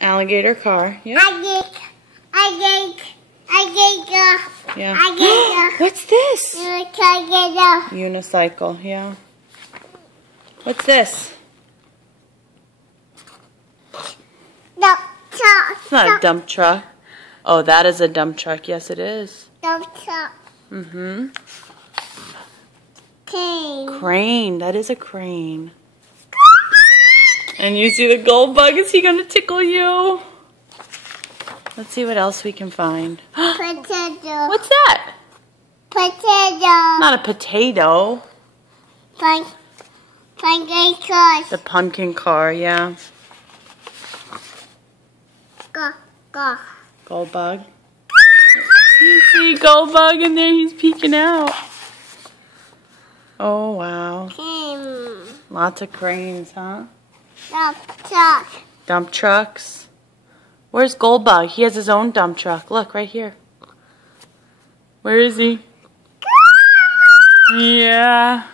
Alligator car. Yeah. Yeah. What's this? Unicycle. Yeah. What's this? It's not a dump truck. Oh, that is a dump truck. Yes, it is. Mm-hmm. Crane. That is a crane. And you see the gold bug? Is he gonna tickle you? Let's see what else we can find. Potato. What's that? Potato. Not a potato. Pumpkin car. The pumpkin car, yeah. Go. Gold bug. You see gold bug in there? He's peeking out. Oh, wow. Lots of cranes, huh? Dump trucks. Where's Goldbug? He has his own dump truck. Look, right here. Where is he? Yeah.